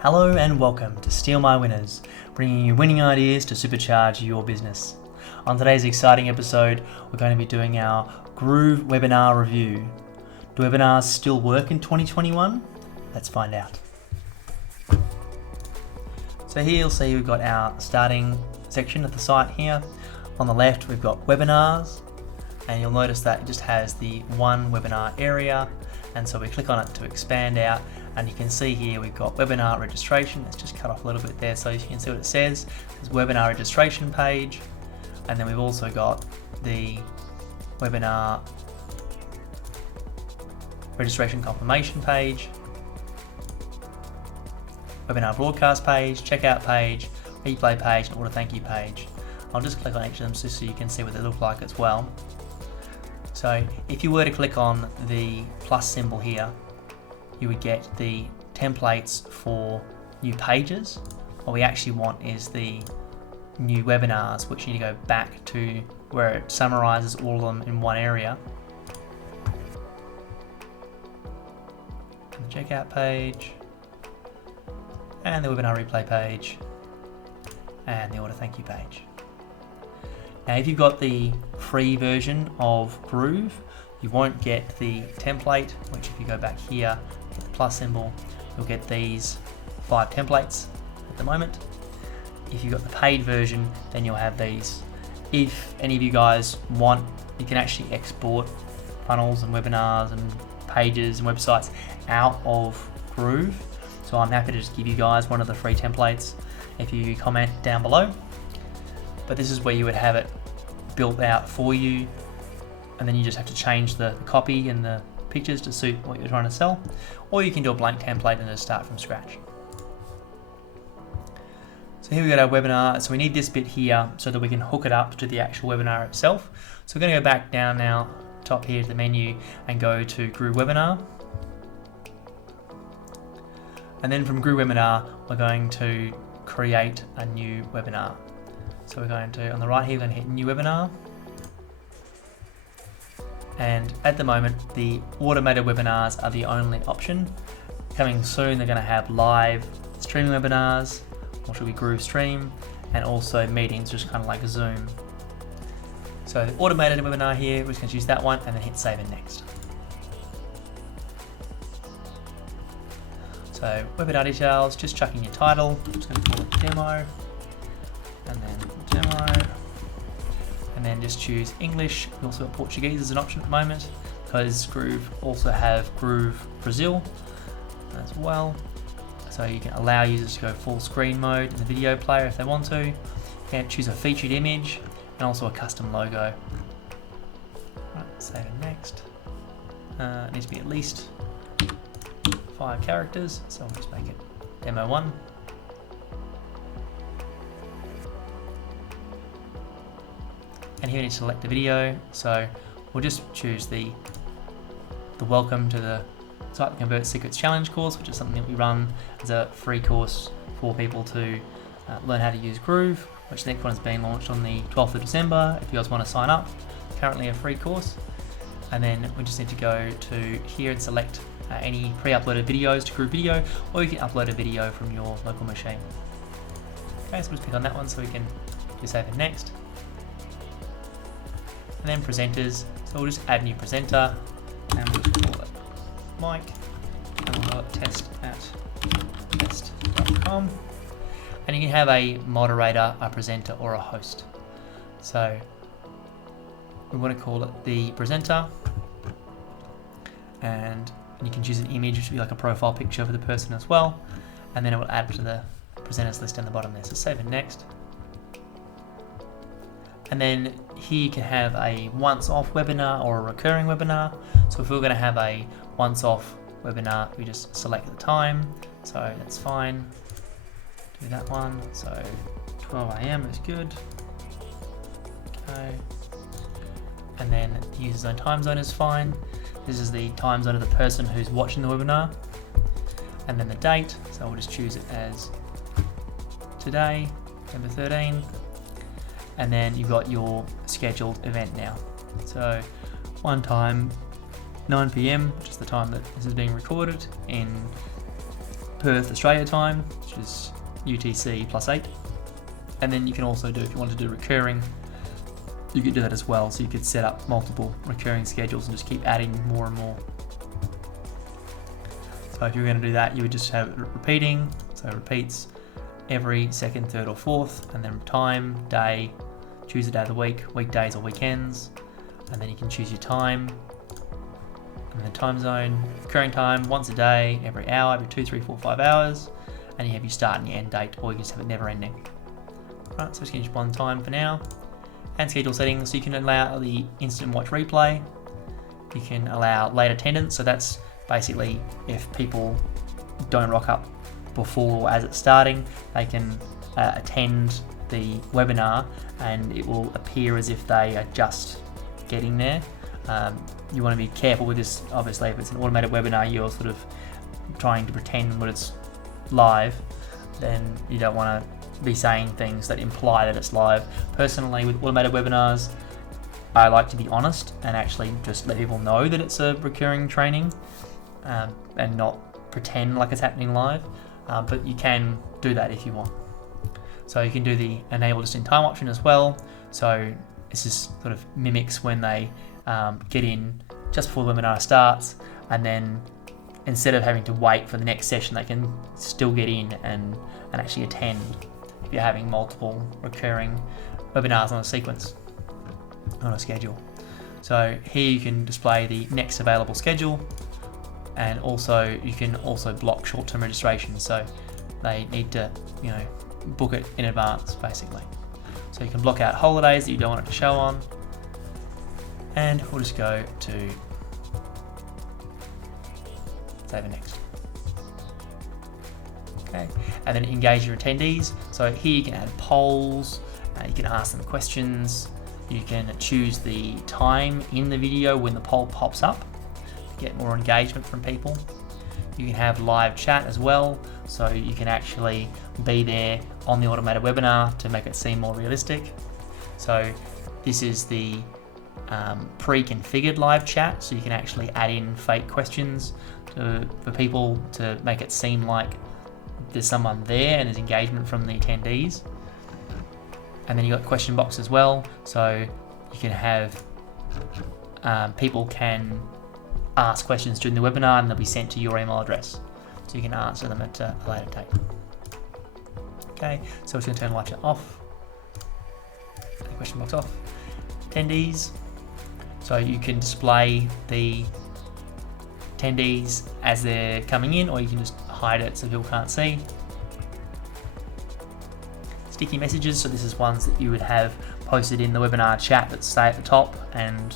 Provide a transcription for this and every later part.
Hello and welcome to Steal My Winners, bringing you winning ideas to supercharge your business. On today's exciting episode, we're going to be doing our GrooveWebinar review. Do webinars still work in 2021? Let's find out. So here you'll see we've got our starting section of the site here. On the left we've got webinars, and you'll notice that it just has the one webinar area, and so we click on it to expand out, and you can see here we've got webinar registration. Let's just cut off a little bit there so you can see what it says. There's webinar registration page, and then we've also got the webinar registration confirmation page, webinar broadcast page, checkout page, replay page, and order thank you page. I'll just click on each of them just so you can see what they look like as well. So if you were to click on the plus symbol here, you would get the templates for new pages. What we actually want is the new webinars, which you need to go back to where it summarizes all of them in one area. And the checkout page, and the webinar replay page, and the order thank you page. Now if you've got the free version of Groove, you won't get the template, which if you go back here, hit the plus symbol, you'll get these 5 templates at the moment. If you've got the paid version, then you'll have these. If any of you guys want, you can actually export funnels and webinars and pages and websites out of Groove. So I'm happy to just give you guys one of the free templates if you comment down below. But this is where you would have it built out for you, and then you just have to change the copy and the pictures to suit what you're trying to sell, or you can do a blank template and just start from scratch. So here we got our webinar. So we need this bit here so that we can hook it up to the actual webinar itself. So we're going to go back down now, top here to the menu, and go to GrooveWebinar. And then from GrooveWebinar, we're going to create a new webinar. So we're going to, on the right here, we're going to hit new webinar. And at the moment, the automated webinars are the only option. Coming soon, they're going to have live streaming webinars, which will be Groove Stream, and also meetings, just kind of like a Zoom. So the automated webinar here, we're just going to choose that one and then hit save and next. So webinar details, just chucking your title. I'm just going to call it demo, and then demo, and then just choose English. We also got Portuguese as an option at the moment, because Groove also have Groove Brazil as well. So you can allow users to go full screen mode in the video player if they want to. You can choose a featured image and also a custom logo. Right, save and next. It needs to be at least 5 characters, so I'll just make it demo 1. And here we need to select the video, so we'll just choose the welcome to the Site that Converts Secrets Challenge course, which is something that we run as a free course for people to learn how to use Groove, which the next one has been launched on the 12th of December. If you guys want to sign up, currently a free course. And then we just need to go to here and select any pre-uploaded videos to Groove Video, or you can upload a video from your local machine. Okay, so we'll just click on that one so we can do save and next. And then presenters, so we'll just add new presenter, and we'll just call it Mike, and we'll call it test@test.com. And you can have a moderator, a presenter, or a host. So we want to call it the presenter, and you can choose an image, which would be like a profile picture for the person as well, and then it will add to the presenters list on the bottom there. So save and next. And then here you can have a once-off webinar or a recurring webinar. So if we're going to have a once-off webinar, we just select the time. So that's fine. Do that one. So 12 AM is good. Okay. And then the user's own time zone is fine. This is the time zone of the person who's watching the webinar. And then the date. So we'll just choose it as today, November 13. And then you've got your scheduled event now. So one time, 9 PM, which is the time that this is being recorded in Perth, Australia time, which is UTC +8. And then you can also do, if you want to do recurring, you could do that as well. So you could set up multiple recurring schedules and just keep adding more and more. So if you're going to do that, you would just have it repeating. So it repeats every second, third, or fourth, and then time, day, choose the day of the week, weekdays or weekends, and then you can choose your time, and then time zone, recurring time, once a day, every hour, every 2, 3, 4, 5 hours, and you have your start and your end date, or you can just have it never ending. Right, so schedule one time for now, and schedule settings, so you can allow the instant watch replay, you can allow late attendance, so that's basically if people don't rock up before or as it's starting, they can attend the webinar and it will appear as if they are just getting there. You want to be careful with this, obviously. If it's an automated webinar, you're sort of trying to pretend that it's live, then you don't want to be saying things that imply that it's live. Personally, with automated webinars, I like to be honest and actually just let people know that it's a recurring training and not pretend like it's happening live. But you can do that if you want. So you can do the enable just in time option as well. So this just sort of mimics when they get in just before the webinar starts, and then instead of having to wait for the next session, they can still get in and actually attend if you're having multiple recurring webinars on a sequence, on a schedule. So here you can display the next available schedule, and also you can also block short-term registration, so they need to, you know, book it in advance basically. So you can block out holidays that you don't want it to show on, and we'll just go to save and next. Okay, and then engage your attendees. So here you can add polls, you can ask them questions, you can choose the time in the video when the poll pops up, get more engagement from people. You can have live chat as well, so you can actually be there on the automated webinar to make it seem more realistic. So this is the pre-configured live chat, so you can actually add in fake questions for people to make it seem like there's someone there and there's engagement from the attendees. And then you got question box as well, so you can have people can ask questions during the webinar and they'll be sent to your email address, so you can answer them at a later date. Okay, so it's going to turn the live chat off, the question box off. Attendees, so you can display the attendees as they're coming in, or you can just hide it so people can't see. Sticky messages, so this is ones that you would have posted in the webinar chat that stay at the top, and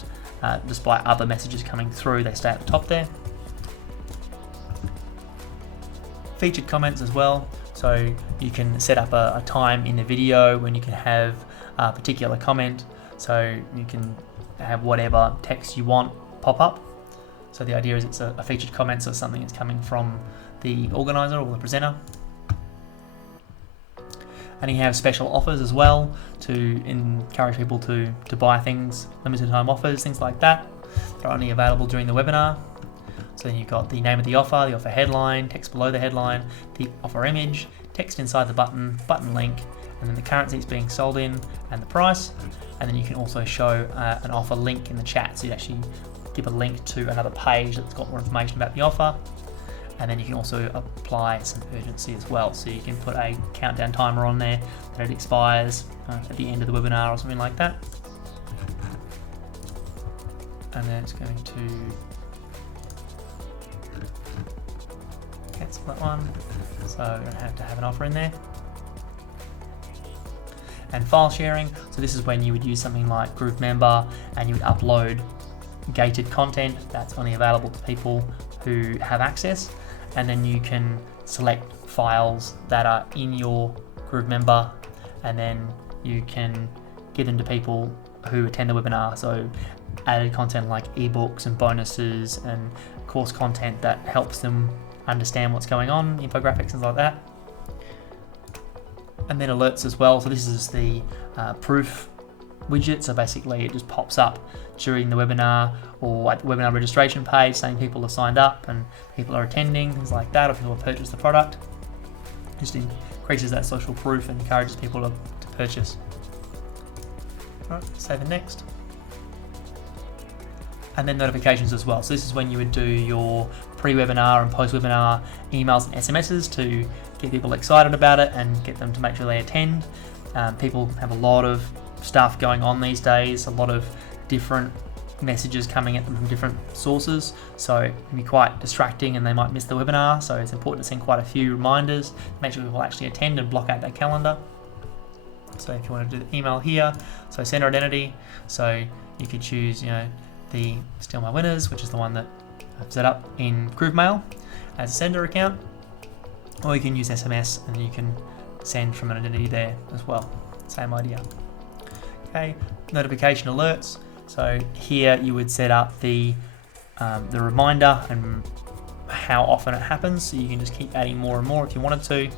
despite other messages coming through, they stay at the top there. Featured comments as well, so you can set up a time in the video when you can have a particular comment, so you can have whatever text you want pop up. So the idea is it's a featured comment, so something that's coming from the organizer or the presenter. And you have special offers as well to encourage people to buy things, limited time offers, things like that. They're only available during the webinar. So then you've got the name of the offer headline, text below the headline, the offer image, text inside the button link, and then the currency it's being sold in and the price. And then you can also show an offer link in the chat, so you actually give a link to another page that's got more information about the offer. And then you can also apply some urgency as well. So you can put a countdown timer on there that it expires at the end of the webinar or something like that. And then it's going to cancel that one. So we're going to have an offer in there. And file sharing. So this is when you would use something like GrooveMember and you would upload gated content that's only available to people who have access. And then you can select files that are in your GrooveMember, and then you can give them to people who attend the webinar. So added content like ebooks and bonuses and course content that helps them understand what's going on, infographics, things like that. And then alerts as well. So this is the proof widget. So basically it just pops up during the webinar or at the webinar registration page saying people have signed up and people are attending, things like that, or people have purchased the product. Just increases that social proof and encourages people to purchase. All right, save and next. And then notifications as well. So this is when you would do your pre-webinar and post-webinar emails and SMSs to get people excited about it and get them to make sure they attend. People have a lot of stuff going on these days, a lot of different messages coming at them from different sources, so it can be quite distracting and they might miss the webinar. So it's important to send quite a few reminders, make sure people actually attend and block out their calendar. So if you want to do the email here, so sender identity, so you could choose, the Steal My Winners, which is the one that I've set up in GrooveMail as a sender account, or you can use SMS and you can send from an identity there as well. Same idea. Okay, notification alerts. So here you would set up the reminder and how often it happens. So you can just keep adding more and more if you wanted to.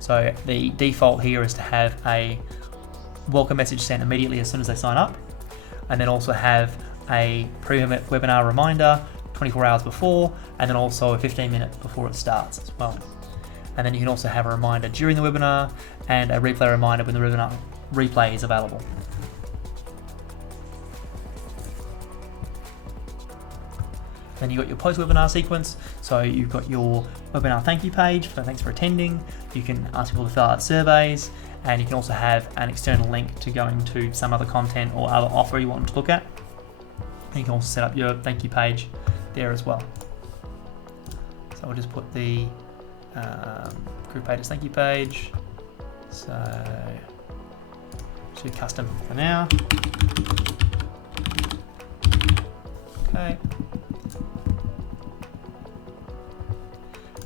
So the default here is to have a welcome message sent immediately as soon as they sign up, and then also have a pre-webinar reminder 24 hours before, and then also a 15-minute before it starts as well. And then you can also have a reminder during the webinar and a replay reminder when the webinar replay is available. Then you've got your post-webinar sequence. So you've got your webinar thank you page for thanks for attending. You can ask people to fill out surveys, and you can also have an external link to go into some other content or other offer you want them to look at. And you can also set up your thank you page there as well. So I'll just put the group pages thank you page. So do custom for now. Okay.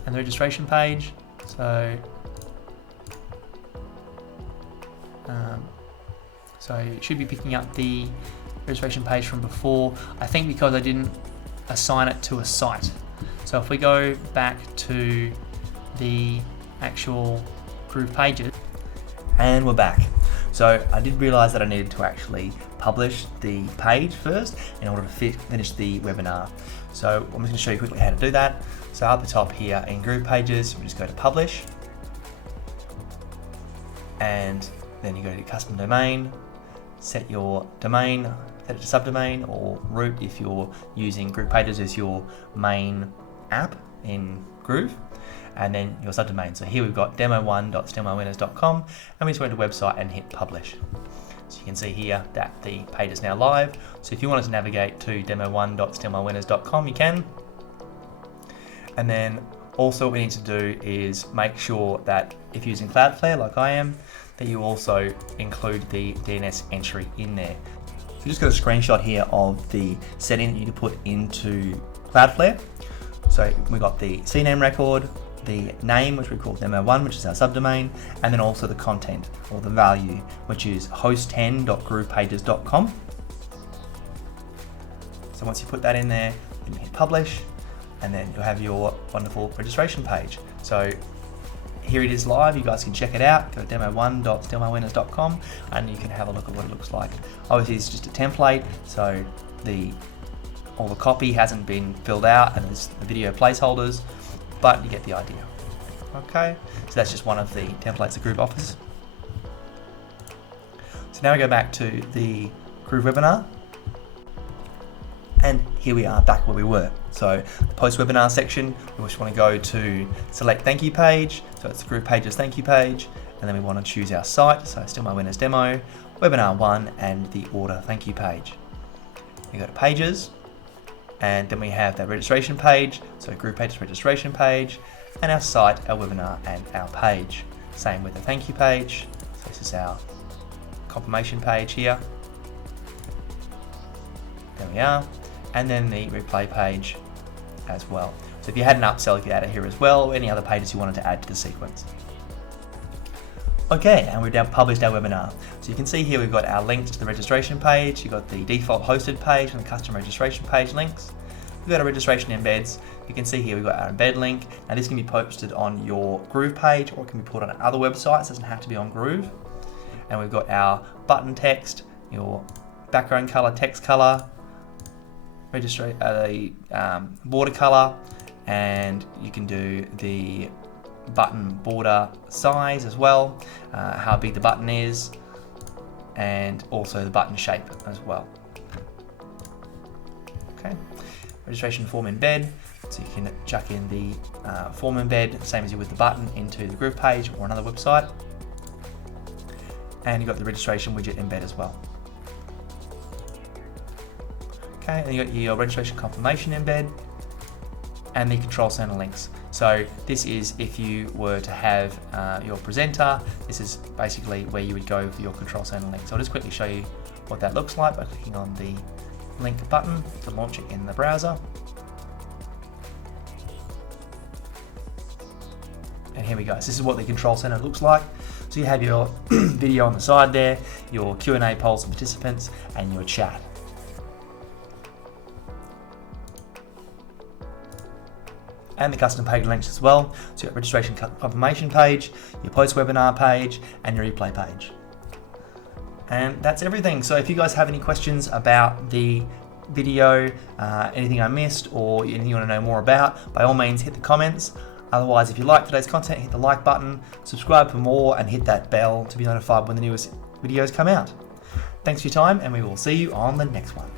And the registration page. So you should be picking up the registration page from before. I think because I didn't assign it to a site. So if we go back to the actual Groove pages, and we're back. So I did realize that I needed to actually publish the page first in order to finish the webinar. So I'm just going to show you quickly how to do that. So up the top here in Groove pages, we just go to publish, and then you go to custom domain, set your domain, set it to subdomain or root if you're using Groove pages as your main app in Groove, and then your subdomain. So here we've got demo1.stealmywinners.com, and we just went to website and hit publish. So you can see here that the page is now live. So if you wanted to navigate to demo1.stealmywinners.com, you can. And then also what we need to do is make sure that if you're using Cloudflare like I am, that you also include the DNS entry in there. So just got a screenshot here of the setting that you need to put into Cloudflare. So we got the CNAME record, the name, which we call demo1, which is our subdomain, and then also the content or the value, which is host10.groovepages.com. So once you put that in there, then you hit publish, and then you'll have your wonderful registration page. So here it is live, you guys can check it out. Go to demo1.stealmywinners.com and you can have a look at what it looks like. Obviously it's just a template, so all the copy hasn't been filled out and there's the video placeholders, but you get the idea. Okay, so that's just one of the templates that Groove offers. So now we go back to the GrooveWebinar, and here we are back where we were. So the post-webinar section, we just want to go to select thank you page, so it's the Groove pages thank you page, and then we want to choose our site, so Steal My Winners demo, webinar 1, and the order thank you page. We go to pages, and then we have that registration page, so Groove pages registration page, and our site, our webinar, and our page. Same with the thank you page, so this is our confirmation page here. There we are. And then the replay page as well. So if you had an upsell, you could add it here as well, or any other pages you wanted to add to the sequence. Okay, and we've now published our webinar. So you can see here we've got our links to the registration page, you've got the default hosted page and the custom registration page links. We've got our registration embeds. You can see here we've got our embed link, and this can be posted on your Groove page or it can be put on other websites, it doesn't have to be on Groove. And we've got our button text, your background color, text color, register the border color, and you can do the button border size as well, how big the button is, and also the button shape as well. Okay, registration form embed, so you can chuck in the form embed, same as you with the button, into the Groove page or another website. And you've got the registration widget embed as well. Okay, and you got your registration confirmation embed and the control center links. So this is if you were to have your presenter, this is basically where you would go for your control center link. So I'll just quickly show you what that looks like by clicking on the link button to launch it in the browser. And here we go. So this is what the control center looks like. So you have your video on the side there, your Q&A polls and participants, and your chat. And the custom page links as well. So your registration confirmation page, your post-webinar page, and your replay page. And that's everything. So if you guys have any questions about the video, anything I missed, or anything you want to know more about, by all means hit the comments. Otherwise, if you like today's content, hit the like button, subscribe for more, and hit that bell to be notified when the newest videos come out. Thanks for your time, and we will see you on the next one.